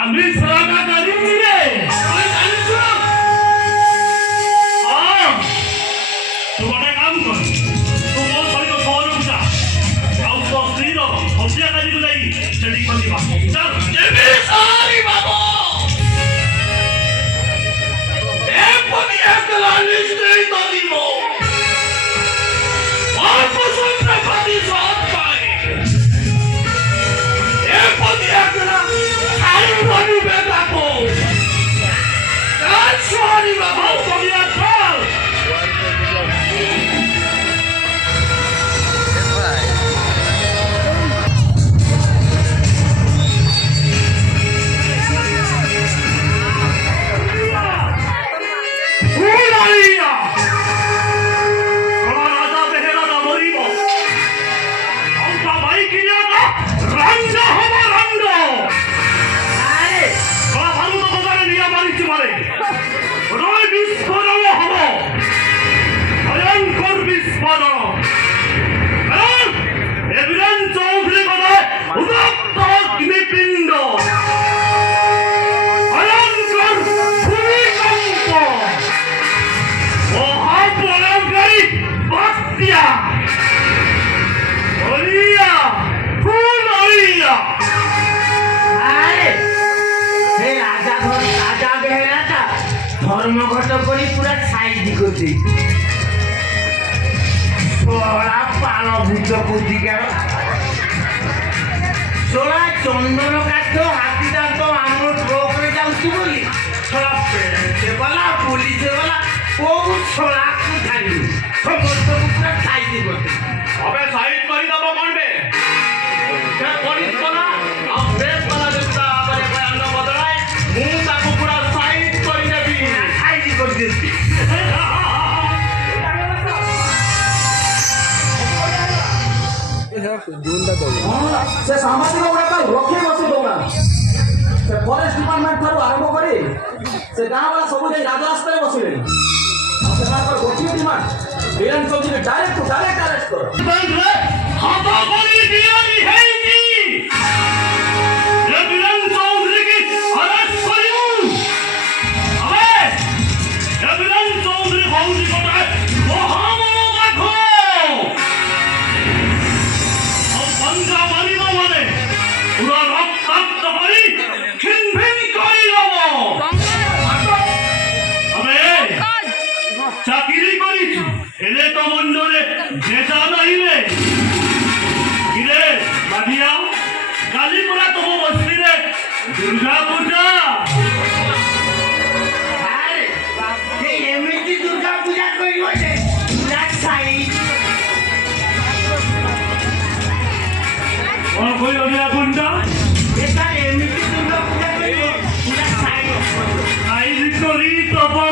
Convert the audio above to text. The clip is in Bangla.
আমি সারা গাড়ি নিয়ে তোমার কাম কর তোমার সরিত সবার উঠা ଆଉ ତ ସ୍ତ୍ରୀର ହସିଆ କାଜିକୁ ଯାଇ ସେଠି ଖଞ୍ଜିବା ଚାଲ ସରି ବାବୁ ଏପରି ଏକଲା ନିଶ୍ଚିତ ଯିବ ଅପସନ୍ଦ ପ୍ରତି ସତ୍ପାଏ ଏପରି ଏକଲା ଖାଇବନି ବେଟାକୁ ସରି ବାବୁ ସରିଆ ଚାଲ ধর্মঘট করে পুরা সাইজ করছে পাল ভূত পত্রিকার ছোড়া চন্দন কাঠ হাতি দাঁত আমার ড্র করে যাচ্ছি বলি ছোড়া প্রেসে বলা পুলিশে বলা বহু ছোড়া খালি সমস্ত পুরা সাইজ করছে હવે સાઈડ કરી દો કોણબે કે પોલીસ વાળા આ પ્રેસ વાળા જેતા આપણે બયાન બદલાય હું તાકુ પૂરા સાઈડ કરી દેબી সাইজ করছে ସେ ସାମ୍ବାଦିକ ଗୁଡ଼ାକ ରଖି ବସି ଦଉନା ସେ ଫରେଷ୍ଟ ଡିପାର୍ଟମେଣ୍ଟ ଠାରୁ ଆରମ୍ଭ କରି ସେ ଗାଁ ବାଲା ସବୁ ଯାଇ ରାଜରାସ୍ତାରେ ବସିଲେଣି ଆଉ ସେମାନଙ୍କର ଗୋଟିଏ demand Biren Chowdhury direct arrest କର হাত করে দিয়ারি হেইছি বীরেন চৌধুরীকে আরেস্ট করিউ আবে বীরেন চৌধুরী হউছি কোটায় মহাবড় দেখো আর পাঞ্জা মারিব মানে পুরা রক্তাক্ত করি খিনভিন করি লব আবে চাকরি করিছি এলে তো মন্ডলে যেটা নাই রে কিরে বাদিয়া কালীপুরা তবু বসলি রে দুর্গা পূজা এমনি দুর্গা পূজা করিব যে পুরা সাইজ কোন কই ওরিয়া কোনটা এটা এমনি দুর্গা পূজা করিব পুরা সাইজ আইজ করি তবা